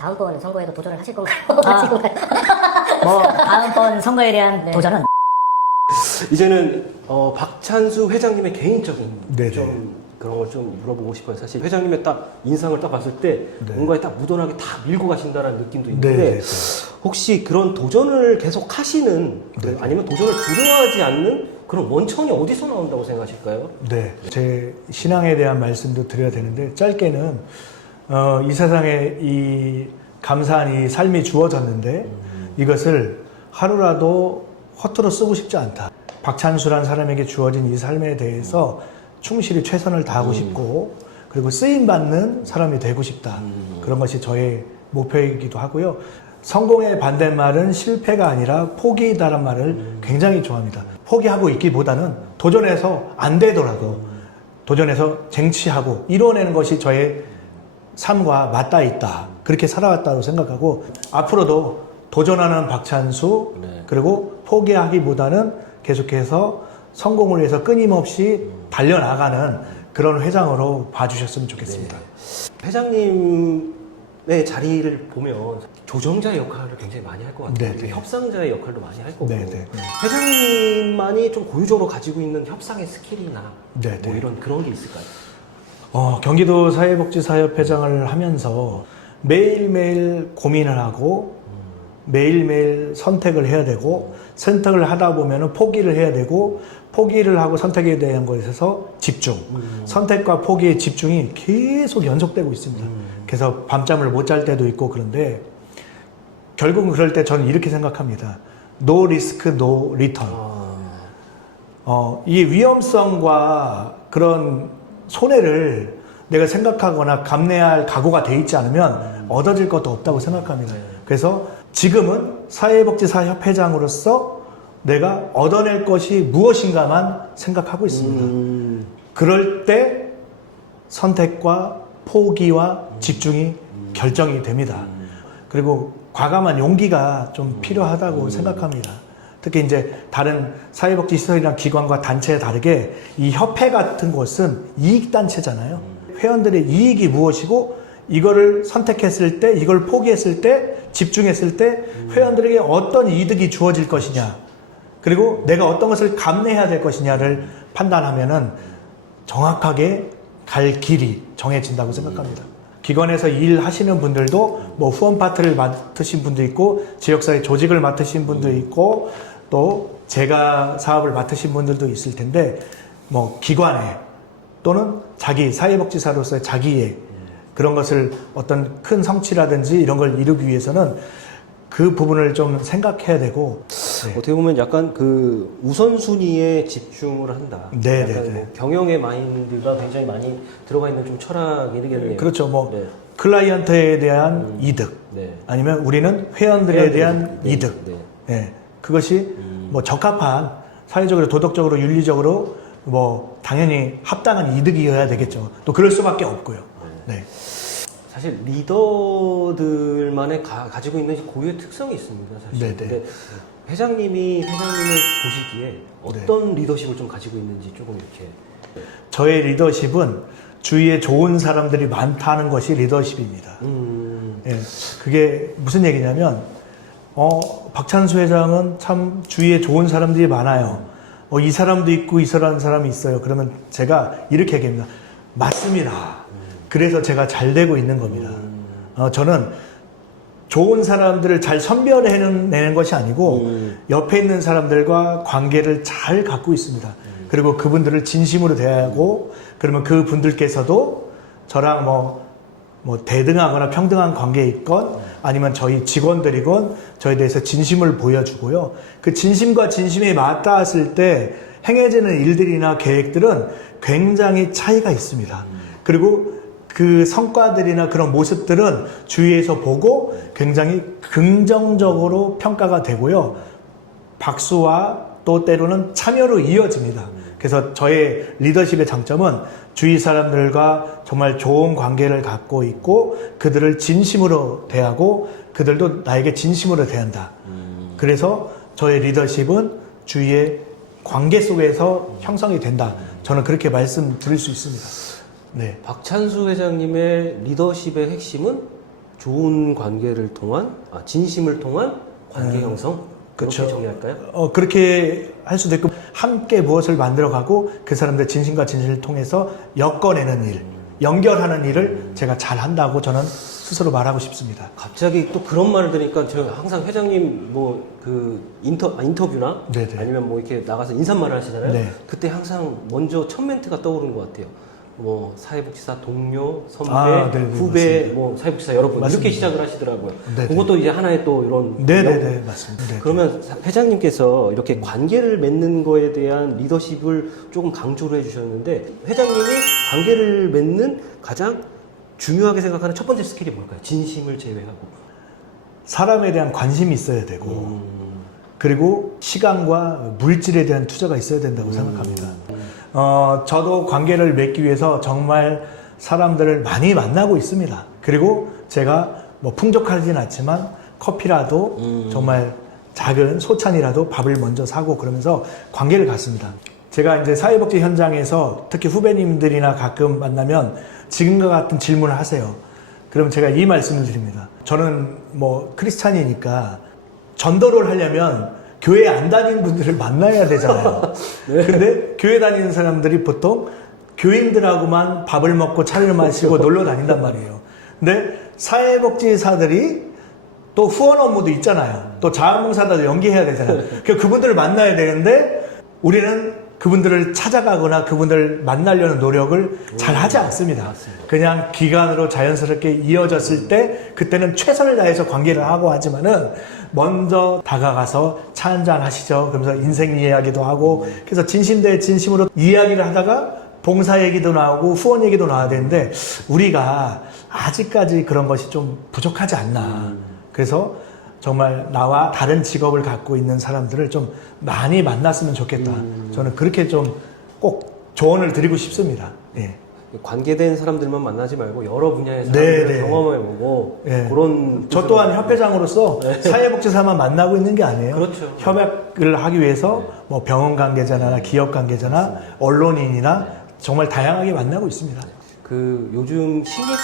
다음번 선거에도 도전을 하실 건가요? 뭐 다음번 선거에 대한 네. 도전은 이제는 박찬수 회장님의 개인적인 네네. 좀 그런 걸 좀 물어보고 싶어요. 사실 회장님의 딱 인상을 딱 봤을 때 네. 뭔가에 딱 무던하게 다 밀고 가신다는 느낌도 있는데 네네. 혹시 그런 도전을 계속 하시는 네. 아니면 도전을 두려워하지 않는 그런 원천이 어디서 나온다고 생각하실까요? 네, 제 신앙에 대한 말씀도 드려야 되는데 짧게는 이 세상에 이 감사한 이 삶이 주어졌는데 이것을 하루라도 허투루 쓰고 싶지 않다. 박찬수란 사람에게 주어진 이 삶에 대해서 충실히 최선을 다하고 싶고 그리고 쓰임받는 사람이 되고 싶다. 그런 것이 저의 목표이기도 하고요. 성공의 반대말은 실패가 아니라 포기다란 말을 굉장히 좋아합니다. 포기하고 있기보다는 도전해서 안 되더라도 도전해서 쟁취하고 이뤄내는 것이 저의 삶과 맞닿아 있다. 그렇게 살아왔다고 생각하고 앞으로도 도전하는 박찬수 네. 그리고 포기하기보다는 계속해서 성공을 위해서 끊임없이 달려나가는 그런 회장으로 봐주셨으면 좋겠습니다. 네. 회장님의 자리를 보면 조정자 역할을 굉장히 많이 할 것 같아요. 네네. 협상자의 역할도 많이 할 거고 네네. 회장님만이 좀 고유적으로 가지고 있는 협상의 스킬이나 네네. 뭐 이런 그런 게 있을까요? 경기도 사회복지사협회장을 하면서 매일매일 고민을 하고 매일매일 선택을 해야 되고 선택을 하다 보면 포기를 해야 되고 포기를 하고 선택에 대한 것에서 집중 선택과 포기의 집중이 계속 연속되고 있습니다. 그래서 밤잠을 못 잘 때도 있고 그런데 결국은 그럴 때 저는 이렇게 생각합니다. No risk, no return. 이 위험성과 그런 손해를 내가 생각하거나 감내할 각오가 돼 있지 않으면 얻어질 것도 없다고 생각합니다. 그래서 지금은 사회복지사협회장으로서 내가 얻어낼 것이 무엇인가만 생각하고 있습니다. 그럴 때 선택과 포기와 집중이 결정이 됩니다. 그리고 과감한 용기가 좀 필요하다고 생각합니다. 특히 이제 다른 사회복지시설이나 기관과 단체에 다르게 이 협회 같은 곳은 이익단체잖아요. 회원들의 이익이 무엇이고 이거를 선택했을 때, 이걸 포기했을 때, 집중했을 때 회원들에게 어떤 이득이 주어질 것이냐 그리고 내가 어떤 것을 감내해야 될 것이냐를 판단하면은 정확하게 갈 길이 정해진다고 생각합니다. 기관에서 일하시는 분들도 뭐 후원 파트를 맡으신 분도 있고 지역사회 조직을 맡으신 분도 있고 또 제가 사업을 맡으신 분들도 있을 텐데 뭐 기관에 또는 자기 사회복지사로서의 자기의 그런 것을 어떤 큰 성취라든지 이런 걸 이루기 위해서는 그 부분을 좀 생각해야 되고 네. 어떻게 보면 약간 그 우선순위에 집중을 한다. 네, 약간 네, 네. 뭐 경영의 마인드가 굉장히 많이 들어가 있는 좀 철학이 되겠네요. 그렇죠. 뭐 네. 클라이언트에 대한 이득 네. 아니면 우리는 회원들에 대한 네. 이득 네. 네. 그것이 뭐 적합한 사회적으로 도덕적으로 윤리적으로 뭐 당연히 합당한 이득이어야 되겠죠. 또 그럴 수밖에 없고요. 네. 사실 리더들만의 가지고 있는 고유의 특성이 있습니다. 사실. 네네. 근데 회장님을 보시기에 어떤 리더십을 좀 가지고 있는지 조금 이렇게. 저의 리더십은 주위에 좋은 사람들이 많다는 것이 리더십입니다. 예, 그게 무슨 얘기냐면 박찬수 회장은 참 주위에 좋은 사람들이 많아요. 이 사람도 있고 이 사람이 있어요. 그러면 제가 이렇게 얘기합니다. 맞습니다. 그래서 제가 잘 되고 있는 겁니다. 저는 좋은 사람들을 잘 선별해내는 것이 아니고 옆에 있는 사람들과 관계를 잘 갖고 있습니다. 그리고 그분들을 진심으로 대하고 그러면 그분들께서도 저랑 뭐 대등하거나 평등한 관계에 있건 아니면 저희 직원들이건 저에 대해서 진심을 보여주고요. 그 진심과 진심이 맞닿았을 때 행해지는 일들이나 계획들은 굉장히 차이가 있습니다. 그리고 그 성과들이나 그런 모습들은 주위에서 보고 굉장히 긍정적으로 평가가 되고요. 박수와 또 때로는 참여로 이어집니다. 그래서 저의 리더십의 장점은 주위 사람들과 정말 좋은 관계를 갖고 있고 그들을 진심으로 대하고 그들도 나에게 진심으로 대한다. 그래서 저의 리더십은 주위의 관계 속에서 형성이 된다. 저는 그렇게 말씀드릴 수 있습니다. 네. 박찬수 회장님의 리더십의 핵심은 좋은 관계를 통한, 진심을 통한 관계 형성? 그렇게 그렇죠. 정리할까요? 그렇게 할 수도 있고, 함께 무엇을 만들어가고 그 사람들 진심과 진실을 통해서 엮어내는 일, 연결하는 일을 제가 잘 한다고 저는 스스로 말하고 싶습니다. 갑자기 또 그런 말을 들으니까 저 항상 회장님 뭐 그 인터뷰나 네네. 아니면 뭐 이렇게 나가서 인사말을 하시잖아요. 네. 그때 항상 먼저 첫 멘트가 떠오르는 것 같아요. 뭐 사회복지사 동료, 선배, 네, 후배, 맞습니다. 뭐 사회복지사 여러분 맞습니다. 이렇게 시작을 하시더라고요. 네네. 그것도 이제 하나의 또 이런 네네네, 맞습니다. 네네. 그러면 회장님께서 이렇게 관계를 맺는 거에 대한 리더십을 조금 강조를 해주셨는데 회장님이 관계를 맺는 가장 중요하게 생각하는 첫 번째 스킬이 뭘까요? 진심을 제외하고. 사람에 대한 관심이 있어야 되고, 그리고 시간과 물질에 대한 투자가 있어야 된다고 생각합니다. 저도 관계를 맺기 위해서 정말 사람들을 많이 만나고 있습니다. 그리고 제가 뭐 풍족하진 않지만 커피라도 정말 작은 소찬이라도 밥을 먼저 사고 그러면서 관계를 갖습니다. 제가 이제 사회복지 현장에서 특히 후배님들이나 가끔 만나면 지금과 같은 질문을 하세요. 그럼 제가 이 말씀을 드립니다. 저는 뭐 크리스찬이니까 전도를 하려면 교회 안 다니는 분들을 만나야 되잖아요. 네. 근데 교회 다니는 사람들이 보통 교인들하고만 밥을 먹고 차를 마시고 놀러 다닌단 말이에요. 근데 사회복지사들이 또 후원 업무도 있잖아요. 또 자원봉사도 연계해야 되잖아요. 그러니까 그분들을 만나야 되는데 우리는 그분들을 찾아가거나 그분들을 만나려는 노력을 잘 하지 않습니다. 맞습니다. 그냥 기간으로 자연스럽게 이어졌을 때 그때는 최선을 다해서 관계를 하고 하지만은 먼저 다가가서 차 한잔 하시죠. 그러면서 인생 이야기도 하고 그래서 진심 대 진심으로 이야기를 하다가 봉사 얘기도 나오고 후원 얘기도 나와야 되는데 우리가 아직까지 그런 것이 좀 부족하지 않나. 그래서 정말 나와 다른 직업을 갖고 있는 사람들을 좀 많이 만났으면 좋겠다. 저는 그렇게 좀 꼭 조언을 드리고 싶습니다. 예. 관계된 사람들만 만나지 말고 여러 분야의 네, 사람들을 네. 경험해보고 예. 그런 저 또한 협회장으로서 사회복지사만 만나고 있는 게 아니에요. 그렇죠. 협약을 하기 위해서 뭐 병원 관계자나 기업 관계자나 언론인이나 정말 다양하게 만나고 있습니다. 그 요즘 신입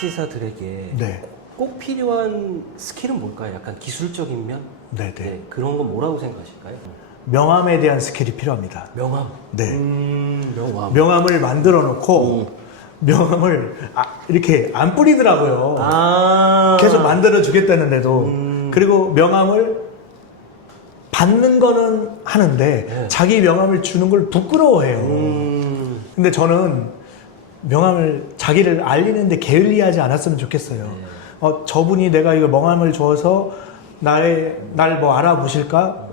사회복지사들에게 네. 꼭 필요한 스킬은 뭘까요? 약간 기술적인 면? 네, 네. 네, 그런 건 뭐라고 생각하실까요? 명함에 대한 스킬이 필요합니다. 명함. 네. 명함. 명함을 만들어 놓고 명함을 이렇게 안 뿌리더라고요. 계속 만들어 주겠다는데도 그리고 명함을 받는 거는 하는데 네. 자기 명함을 주는 걸 부끄러워해요. 근데 저는 명함을 자기를 알리는데 게을리하지 않았으면 좋겠어요. 저분이 내가 이거 명함을 줘서 날 뭐 알아보실까?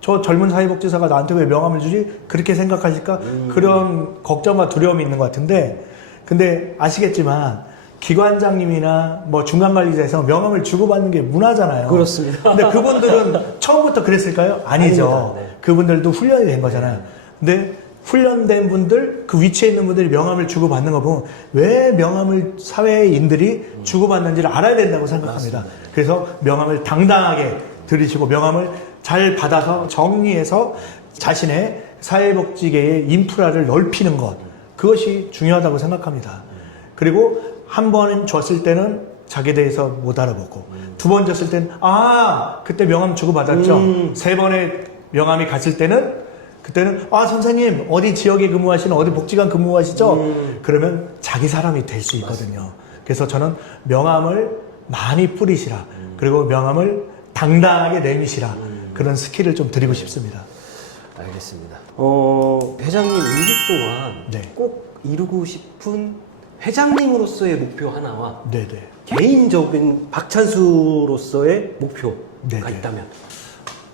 저 젊은 사회복지사가 나한테 왜 명함을 주지? 그렇게 생각하실까? 그런 걱정과 두려움이 있는 것 같은데, 근데 아시겠지만, 기관장님이나 뭐 중간관리자에서 명함을 주고받는 게 문화잖아요. 그렇습니다. 근데 그분들은 처음부터 그랬을까요? 아니죠. 아닙니다. 네. 그분들도 훈련이 된 거잖아요. 근데 훈련된 분들, 그 위치에 있는 분들이 명함을 주고받는 거 보면 왜 명함을 사회인들이 주고받는지를 알아야 된다고 생각합니다. 맞습니다. 그래서 명함을 당당하게 들이시고 명함을 잘 받아서 정리해서 자신의 사회복지계의 인프라를 넓히는 것, 그것이 중요하다고 생각합니다. 그리고 한 번 줬을 때는 자기에 대해서 못 알아보고 두 번 줬을 때는 그때 명함 주고받았죠. 세 번의 명함이 갔을 때는 그때는 선생님 어디 지역에 근무하시는 어디 복지관 근무하시죠? 그러면 자기 사람이 될 수 있거든요. 그래서 저는 명함을 많이 뿌리시라. 그리고 명함을 당당하게 내미시라. 그런 스킬을 좀 드리고 싶습니다. 알겠습니다. 회장님 임기 동안 네. 꼭 이루고 싶은 회장님으로서의 목표 하나와 네네. 개인적인 박찬수로서의 목표가 네네. 있다면?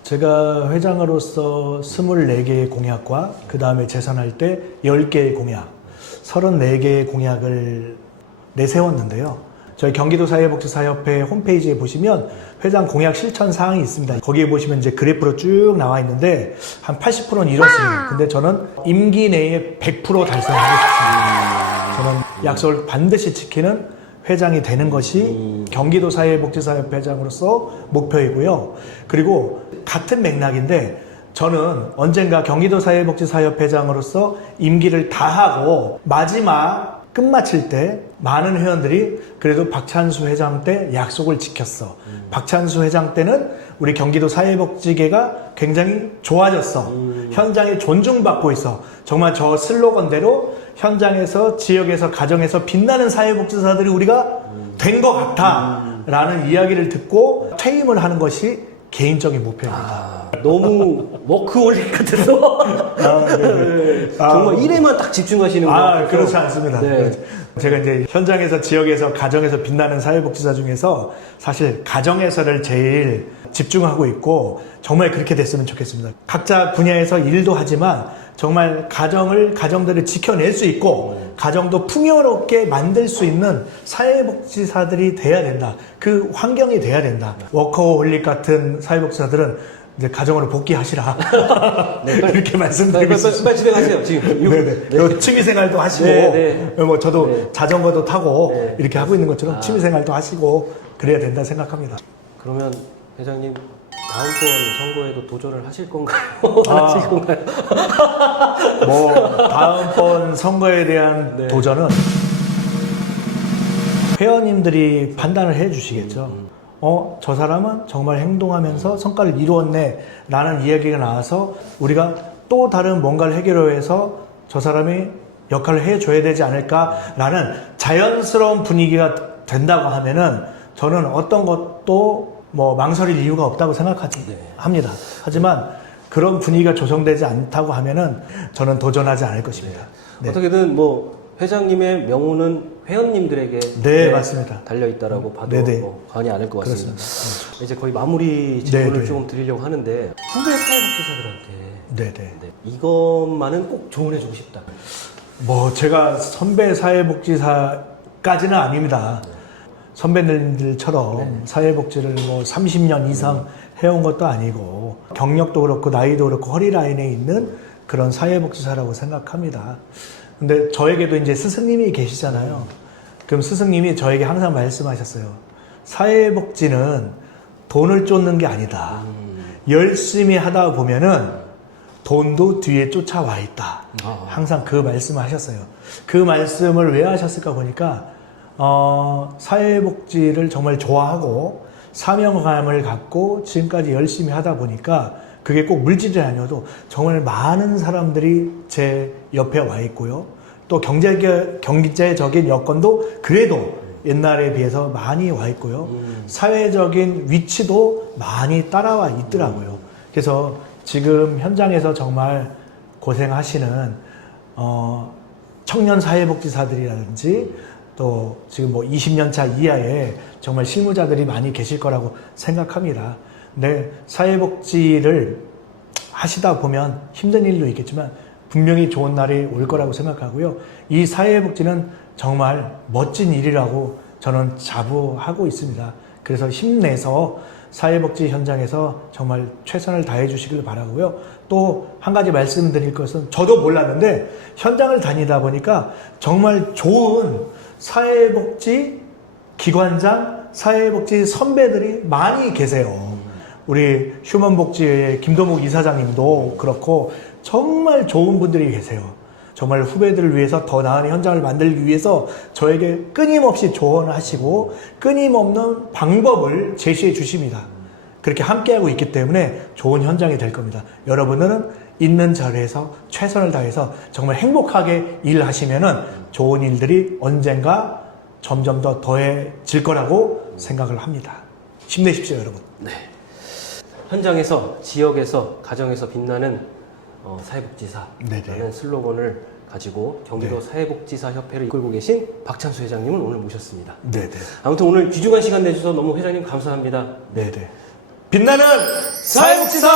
제가 회장으로서 24개의 공약과 그 다음에 재선할 때 10개의 공약, 34개의 공약을 내세웠는데요. 저희 경기도 사회복지사협회 홈페이지에 보시면 회장 공약 실천 사항이 있습니다. 거기에 보시면 이제 그래프로 쭉 나와 있는데 한 80%는 이뤘습니다. 근데 저는 임기 내에 100% 달성하고 싶습니다. 저는 약속을 반드시 지키는 회장이 되는 것이 경기도 사회복지사협회 회장으로서 목표이고요. 그리고 같은 맥락인데 저는 언젠가 경기도 사회복지사협회 회장으로서 임기를 다 하고 마지막 끝마칠 때 많은 회원들이 그래도 박찬수 회장 때 약속을 지켰어. 박찬수 회장 때는 우리 경기도 사회복지계가 굉장히 좋아졌어. 현장에 존중받고 있어. 정말 저 슬로건대로 현장에서, 지역에서, 가정에서 빛나는 사회복지사들이 우리가 된 것 같아. 라는 이야기를 듣고 퇴임을 하는 것이 개인적인 목표입니다. 너무 워크홀릭 같아서 정말 일에만 딱 집중하시는 것 같아요. 그렇지 않습니다. 네. 제가 이제 현장에서, 지역에서, 가정에서 빛나는 사회복지사 중에서 사실 가정에서를 제일 집중하고 있고 정말 그렇게 됐으면 좋겠습니다. 각자 분야에서 일도 하지만 정말 가정들을 지켜낼 수 있고 가정도 풍요롭게 만들 수 있는 사회복지사들이 돼야 된다. 그 환경이 돼야 된다. 워커홀릭 같은 사회복지사들은 이제 가정으로 복귀하시라. 네, 이렇게 말씀드리고 있습니다. 빨리 집에 가세요. 지금. 네네. 취미생활도 하시고, 네, 네. 뭐 저도 네. 자전거도 타고 네. 이렇게 하고 있는 것처럼 취미생활도 하시고 그래야 된다 생각합니다. 그러면 회장님 다음번 선거에도 도전을 하실 건가요? 아. 하실 건가요? 뭐 다음번 선거에 대한 네. 도전은 회원님들이 판단을 해 주시겠죠. 저 사람은 정말 행동하면서 성과를 이루었네 라는 이야기가 나와서 우리가 또 다른 뭔가를 해결해서 저 사람이 역할을 해줘야 되지 않을까 라는 자연스러운 분위기가 된다고 하면은 저는 어떤 것도 뭐 망설일 이유가 없다고 생각합니다. 하지만 그런 분위기가 조성되지 않다고 하면은 저는 도전하지 않을 것입니다. 네. 어떻게든 뭐 회장님의 명운은 회원님들에게 네, 맞습니다. 달려 있다라고 봐도 네네. 뭐 과언이 아닐 것 같습니다. 그렇습니다. 이제 거의 마무리 질문을 네네. 조금 드리려고 하는데 후배 사회복지사들한테 네네. 이것만은 꼭 조언해주고 싶다. 뭐 제가 선배 사회복지사까지는 아닙니다. 선배님들처럼 사회복지를 뭐 30년 이상 해온 것도 아니고 경력도 그렇고 나이도 그렇고 허리라인에 있는 그런 사회복지사라고 생각합니다. 근데 저에게도 이제 스승님이 계시잖아요. 그럼 스승님이 저에게 항상 말씀하셨어요. 사회복지는 돈을 쫓는 게 아니다. 열심히 하다 보면은 돈도 뒤에 쫓아와 있다. 항상 그 말씀을 하셨어요. 그 말씀을 왜 하셨을까 보니까 사회복지를 정말 좋아하고 사명감을 갖고 지금까지 열심히 하다 보니까 그게 꼭 물질이 아니어도 정말 많은 사람들이 제 옆에 와 있고요. 또 경제적인 여건도 그래도 옛날에 비해서 많이 와 있고요. 사회적인 위치도 많이 따라와 있더라고요. 그래서 지금 현장에서 정말 고생하시는 청년 사회복지사들이라든지 또 지금 뭐 20년 차 이하의 정말 실무자들이 많이 계실 거라고 생각합니다. 근데 사회복지를 하시다 보면 힘든 일도 있겠지만 분명히 좋은 날이 올 거라고 생각하고요. 이 사회복지는 정말 멋진 일이라고 저는 자부하고 있습니다. 그래서 힘내서 사회복지 현장에서 정말 최선을 다해 주시길 바라고요. 또 한 가지 말씀드릴 것은 저도 몰랐는데 현장을 다니다 보니까 정말 좋은 사회복지 기관장, 사회복지 선배들이 많이 계세요. 우리 휴먼복지의 김도묵 이사장님도 그렇고 정말 좋은 분들이 계세요. 정말 후배들을 위해서 더 나은 현장을 만들기 위해서 저에게 끊임없이 조언하시고 끊임없는 방법을 제시해 주십니다. 그렇게 함께하고 있기 때문에 좋은 현장이 될 겁니다. 여러분들은 있는 자리에서 최선을 다해서 정말 행복하게 일하시면은 좋은 일들이 언젠가 점점 더 더해질 거라고 생각을 합니다. 힘내십시오, 여러분. 네. 현장에서, 지역에서, 가정에서 빛나는 사회복지사라는 네네. 슬로건을 가지고 경기도 네. 사회복지사 협회를 이끌고 계신 박찬수 회장님을 오늘 모셨습니다. 네네. 아무튼 오늘 귀중한 시간 내주셔서 너무 회장님 감사합니다. 네네. 빛나는 사회복지사!